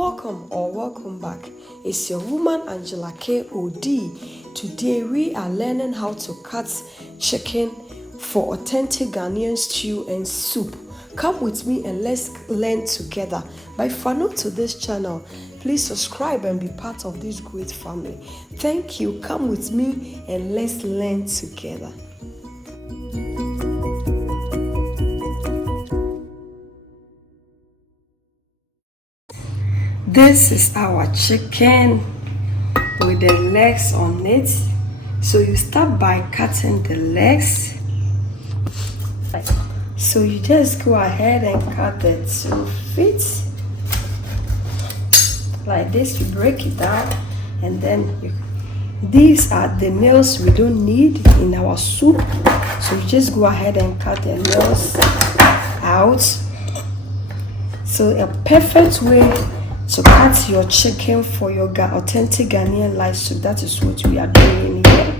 Welcome or welcome back. It's your woman Angela K. O.D. Today we are learning how to cut chicken for authentic Ghanaian stew and soup. Come with me and let's learn together. But if you are new to this channel, please subscribe and be part of this great family. Thank you. Come with me and let's learn together. This is our chicken with the legs on it. So you start by cutting the legs. So you just go ahead and cut the 2 feet. Like this, you break it down, and then these are the nails we don't need in our soup. So you just go ahead and cut the nails out. So a perfect way to cut your chicken for your authentic Ghanaian light soup. That is what we are doing here.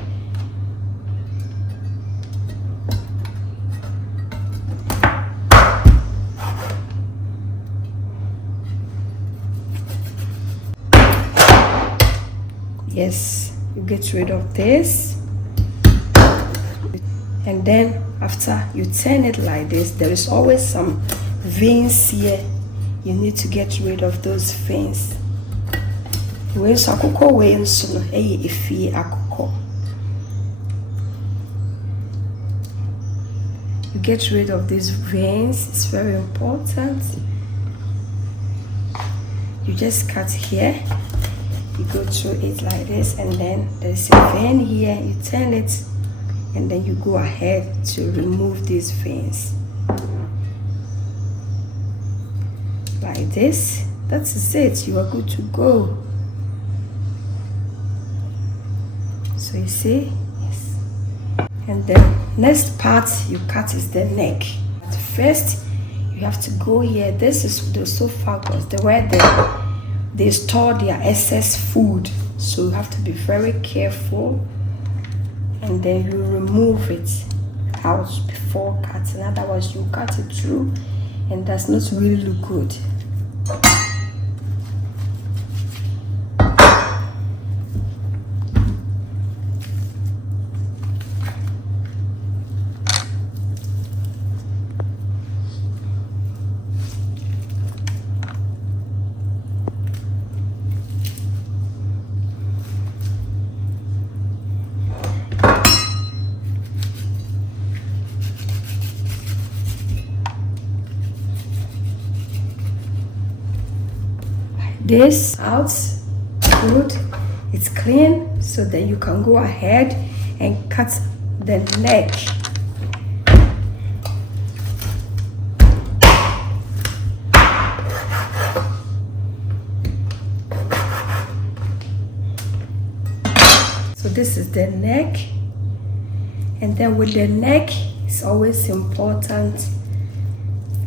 Yes, you get rid of this, and then after you turn it like this, there is always some veins here. You need to get rid of those veins. You get rid of these veins, it's very important. You just cut here, you go through it like this, and then there's a vein here, you turn it, and then you go ahead to remove these veins. Like this, that is it, you are good to go. So you see, yes. And the next part you cut is the neck. But first, you have to go here. This is the esophagus, where they store their excess food. So you have to be very careful, and then you remove it out before cutting. Otherwise, you cut it through, and does not really look good. This out good, it's clean, so that you can go ahead and cut the neck. So this is the neck, and then with the neck, it's always important,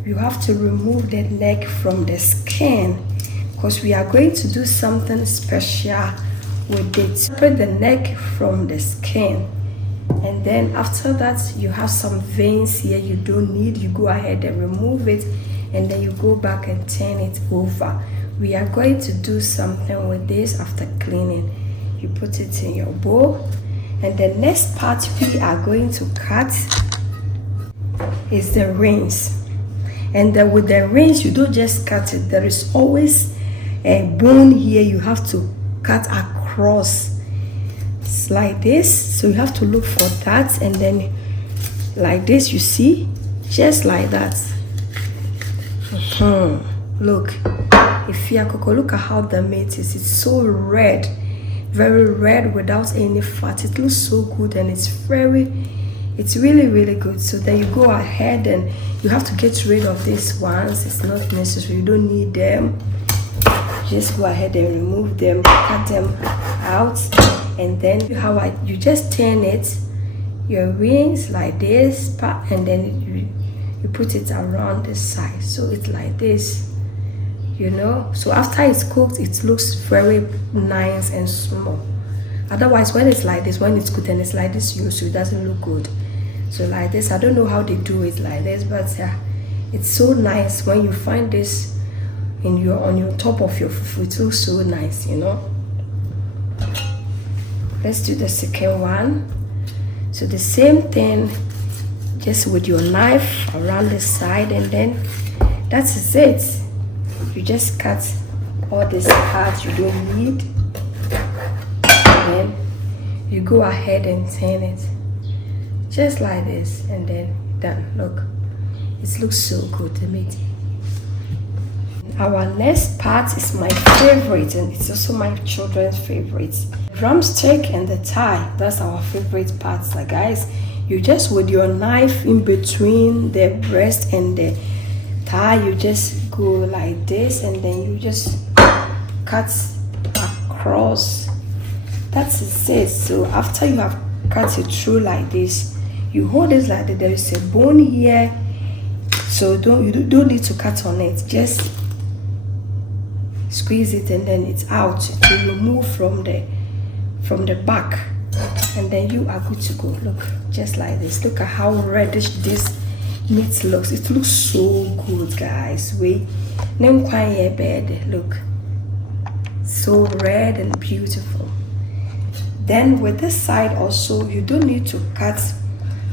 you have to remove the neck from the skin, because we are going to do something special with it. Separate the neck from the skin, and then after that you have some veins here you don't need. You go ahead and remove it, and then you go back and turn it over. We are going to do something with this after cleaning. You put it in your bowl, and the next part we are going to cut is the rings. And then with the rings, you don't just cut it. There is always a bone here you have to cut across. It's like this, so you have to look for that, and then like this, you see, just like that. Look, if you look at how the meat is, it's so red, very red without any fat. It looks so good, and it's really good. So then you go ahead and you have to get rid of these ones. It's not necessary, you don't need them. Just go ahead and remove them, cut them out, and then you just turn it, your wings like this, and then you put it around the side, so it's like this, you know. So after it's cooked, it looks very nice and small. Otherwise, when it's like this, when it's cooked and it's like this, so it doesn't look good. So like this, I don't know how they do it like this, but yeah, it's so nice when you find this on your top of your fufu. It looks so nice, you know. Let's do the second one. So the same thing, just with your knife around the side, and then that is it. You just cut all this part you don't need, and then you go ahead and turn it just like this, and then done. Look, it looks so good to me. Our next part is my favorite, and it's also my children's favorite. Drumstick and the thigh, that's our favorite parts. Like guys, you just, with your knife in between the breast and the thigh, you just go like this, and then you just cut across. That's it. So after you have cut it through like this, you hold it like that. There is a bone here, so you don't need to cut on it. Just squeeze it, and then it's out to remove from the back, and then you are good to go. Look, just like this. Look at how reddish this meat looks. It looks so good, guys. Wait, look, so red and beautiful. Then with this side also, you don't need to cut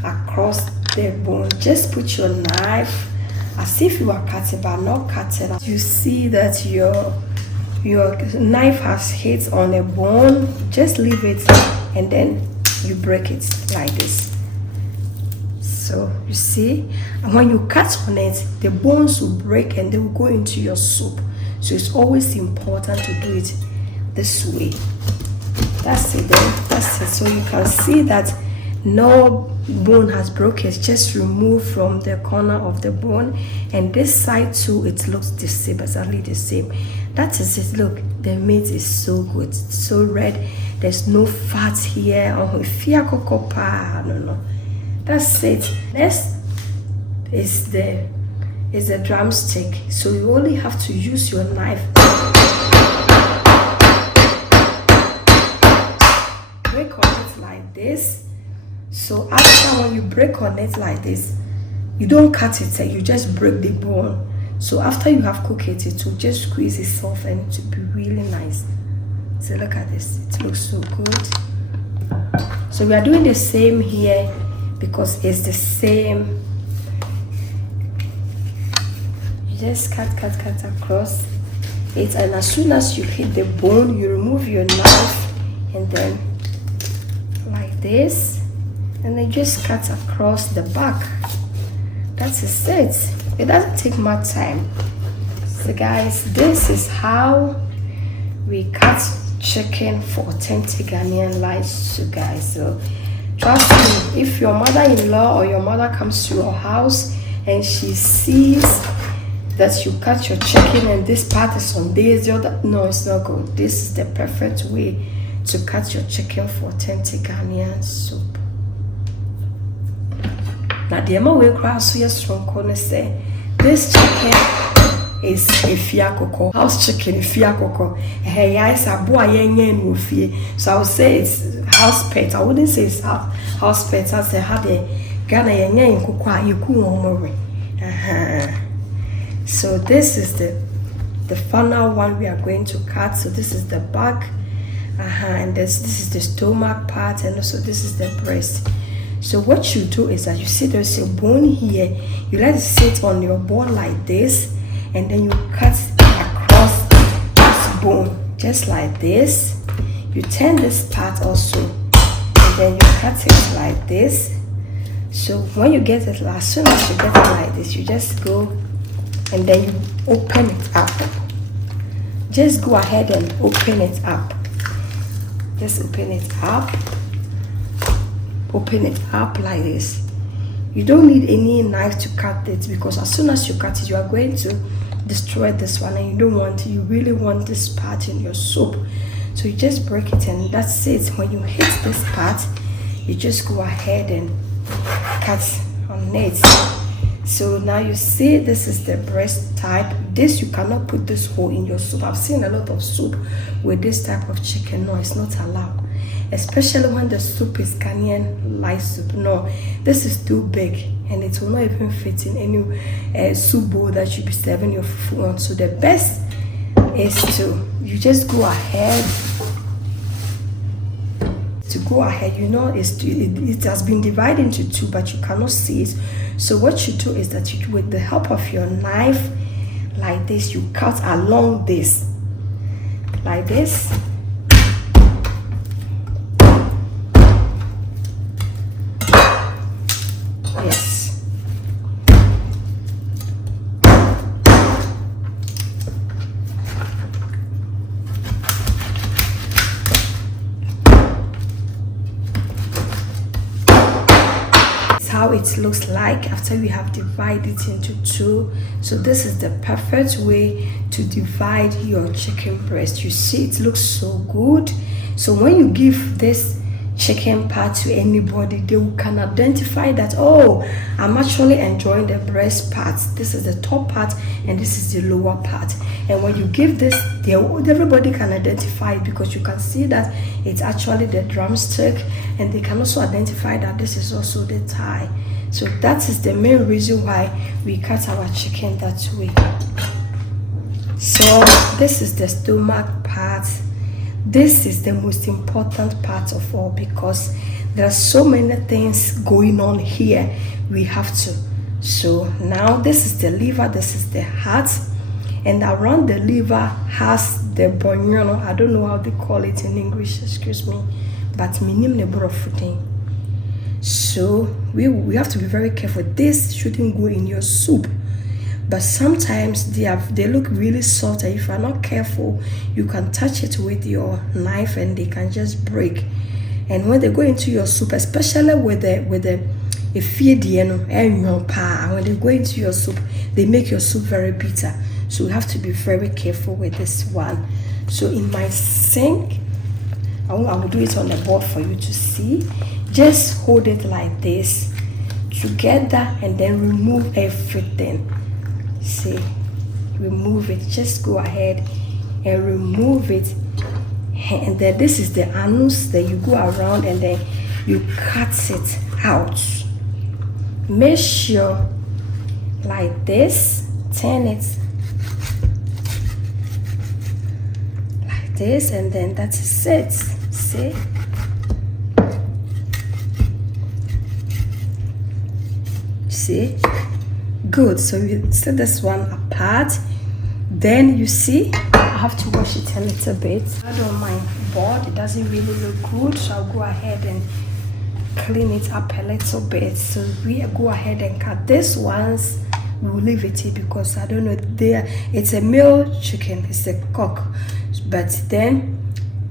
across the bone. Just put your knife as if you are cutting, but not cutting. You see that your knife has hit on a bone, just leave it, and then you break it like this. So you see, and when you cut on it, the bones will break and they will go into your soup. So it's always important to do it this way. That's it then. That's it. So you can see that no bone has broken. It's just removed from the corner of the bone, and this side too, it looks the same, exactly the same. That is it. Look, the meat is so good. It's so red. There's no fat here. No. That's it. Next is the drumstick. So you only have to use your knife. Break on it like this. So after, when you break on it like this, you don't cut it, you just break the bone. So after you have cooked it, it will just squeeze itself and it will be really nice. So look at this, it looks so good. So we are doing the same here because it's the same. You just cut across it, and as soon as you hit the bone, you remove your knife, and then like this, and then just cut across the back. That is it. It doesn't take much time. So guys, this is how we cut chicken for authentic Ghanaian life, guys. So trust me, if your mother-in-law or your mother comes to your house and she sees that you cut your chicken and this part is on this, no, it's not good. This is the perfect way to cut your chicken for authentic Ghanaian soup. Now the amount we cross here strong corner say this chicken is a fiakoko, house chicken, a fiakoko. Hey, yes, a boy, yen fie. So I would say it's house pet. I wouldn't say it's house pet. I say had a Ghanaian yen kukwa yiku. So this is the final one we are going to cut. So this is the back, and this is the stomach part, and also this is the breast. So what you do is that you see there's a bone here, you let it sit on your board like this, and then you cut across this bone just like this. You turn this part also, and then you cut it like this. So when you get it, as soon as you get it like this, you just go and then you open it up. Just go ahead and open it up. Just open it up. Open it up like this. You don't need any knife to cut it, because as soon as you cut it, you are going to destroy this one, and you don't want it. You really want this part in your soup. So you just break it, and that's it. When you hit this part, you just go ahead and cut on it. So now you see this is the breast type. This, you cannot put this whole in your soup. I've seen a lot of soup with this type of chicken. No, it's not allowed. Especially when the soup is Ghanaian light soup. No, this is too big, and it will not even fit in any soup bowl that you be serving your fufu on. So the best is to you just go ahead. You know, it has been divided into two, but you cannot see it. So what you do is that you, with the help of your knife, like this, you cut along this, like this. Yes. How it looks like after we have divided it into two. So this is the perfect way to divide your chicken breast. You see, it looks so good. So when you give this chicken part to anybody, they can identify that, oh, I'm actually enjoying the breast part. This is the top part and this is the lower part. And when you give this, everybody can identify it, because you can see that it's actually the drumstick, and they can also identify that this is also the thigh. So that is the main reason why we cut our chicken that way. So this is the stomach part. This is the most important part of all, because there are so many things going on here we have to. So now this is the liver, this is the heart, and around the liver has the bonyono. I don't know how they call it in English, excuse me, but minim ne thing. So we have to be very careful. This shouldn't go in your soup, but sometimes they look really soft, and if you're not careful, you can touch it with your knife and they can just break. And when they go into your soup, especially with the when they go into your soup, they make your soup very bitter. So we have to be very careful with this one. So in my sink, I will do it on the board for you to see. Just hold it like this together and then remove everything. See, remove it. Just go ahead and remove it. And then this is the anus. Then you go around and then you cut it out. Make sure like this. Turn it like this, and then that is it. See? See? Good. So you set this one apart. Then you see, I have to wash it a little bit. I don't mind board, it doesn't really look good, so I'll go ahead and clean it up a little bit. So we go ahead and cut this ones. We'll leave it here because I don't know, it's a male chicken, it's a cock, but then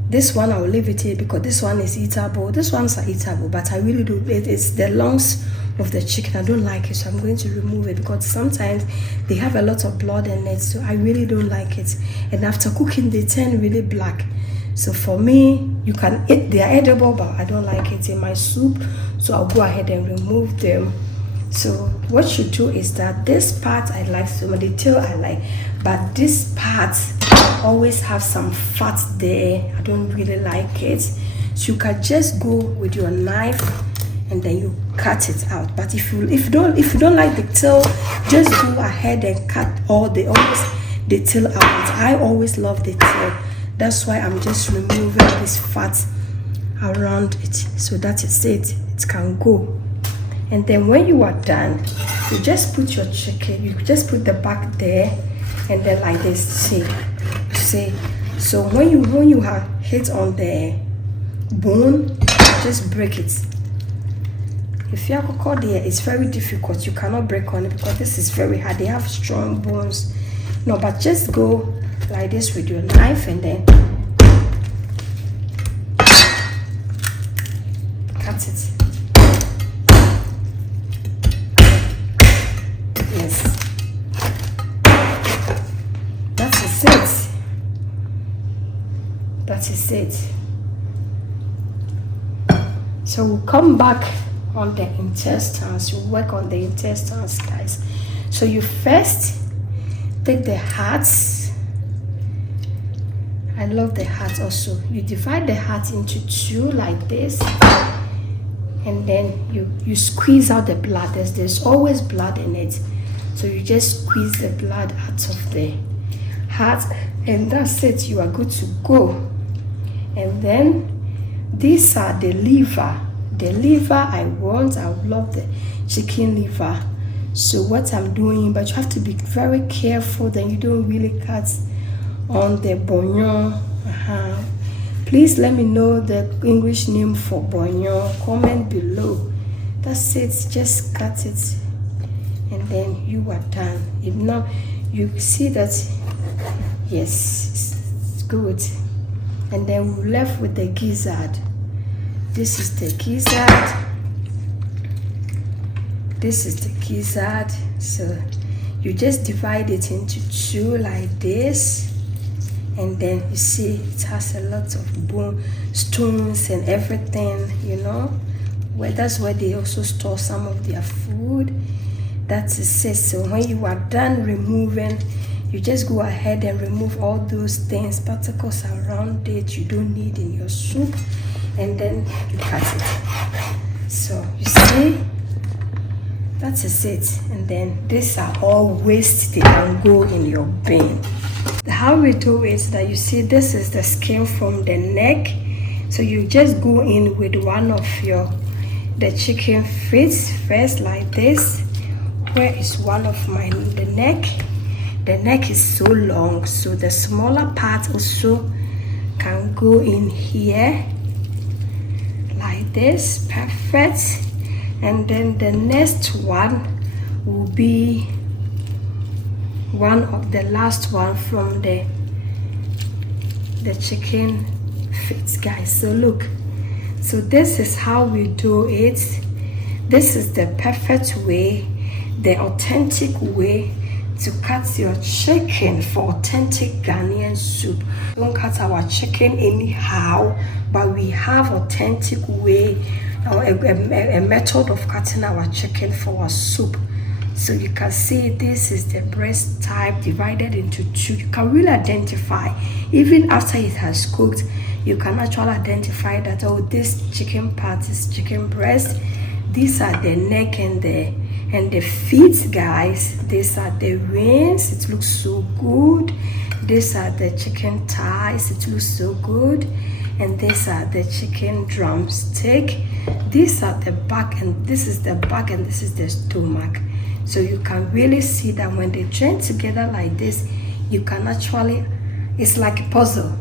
this one I will leave it here because this one is eatable. This ones are eatable, but I really do it's the lungs of the chicken. I don't like it, so I'm going to remove it because sometimes they have a lot of blood in it, so I really don't like it, and after cooking they turn really black. So for me, you can eat, they are edible, but I don't like it in my soup, so I'll go ahead and remove them. So what you do is that this part I like, so the tail I like, but this part always have some fat there. I don't really like it, so you can just go with your knife and then you cut it out. But if you don't like the tail, just go ahead and cut all the tail out. I always love the tail, that's why I'm just removing this fat around it, so that is it can go. And then when you are done, you just put your chicken, you just put the back there, and then like this. See. So when you have hit on the bone, just break it. If you have a cord there, it's very difficult. You cannot break on it because this is very hard. They have strong bones. No, but just go like this with your knife and then cut it. Yes. That is it. That is it. So we'll come back on the intestines. You work on the intestines, guys. So you first take the hearts. I love the heart also. You divide the heart into two like this. and then you squeeze out the blood. There's always blood in it, so you just squeeze the blood out of the heart, and that's it. You are good to go. And then these are the liver. The liver I love the chicken liver. So what I'm doing, but you have to be very careful that you don't really cut on the bouillon. Please let me know the English name for bouillon. Comment below. That's it. Just cut it, and then you are done. If not, you see that yes, it's good. And then we're left with the gizzard. This is the gizzard. This is the gizzard. So you just divide it into two like this. And then you see it has a lot of bone, stones and everything, you know. That's where they also store some of their food. That is it. So when you are done removing, you just go ahead and remove all those things, particles around it you don't need in your soup, and then you cut it. So you see, that is it. And then these are all waste. They can go in your bin. How we do it, that you see, this is the skin from the neck. So you just go in with one of the chicken feet first, like this. Where is one of the neck? The neck is so long, so the smaller part also can go in here like this. Perfect. And then the next one will be one of the last one from the chicken feet, guys. So look, so this is how we do it. This is the perfect way, the authentic way to cut your chicken for authentic Ghanaian soup. Don't cut our chicken anyhow, but we have authentic way, or a method of cutting our chicken for our soup. So you can see this is the breast type divided into two. You can really identify, even after it has cooked, you can actually identify that, oh, this chicken part is chicken breast. These are the neck and the feet, guys. These are the wings. It looks so good. These are the chicken thighs. It looks so good. And these are the chicken drumstick. These are the back, and this is the back, and this is the stomach. So you can really see that when they join together like this, you can actually, it's like a puzzle.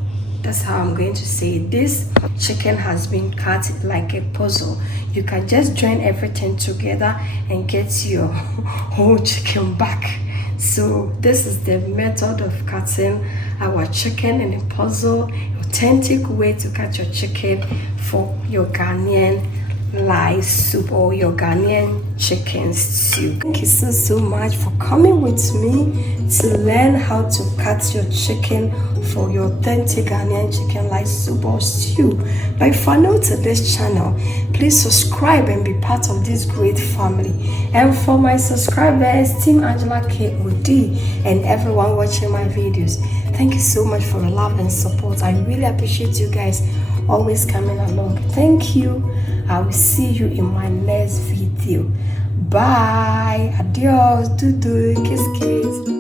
That's how I'm going to say it. This chicken has been cut like a puzzle. You can just join everything together and get your whole chicken back. So this is the method of cutting our chicken in a puzzle, authentic way to cut your chicken for your Ghanaian live soup or your Ghanaian chicken stew. Thank you so much for coming with me to learn how to cut your chicken for your authentic Ghanaian chicken live soup or stew. But if you're new to this channel, please subscribe and be part of this great family. And for my subscribers, Team Angela KOD, and everyone watching my videos, thank you so much for your love and support. I really appreciate you guys always coming along. Thank you. I will see you in my next video. Bye. Adios. Kiss.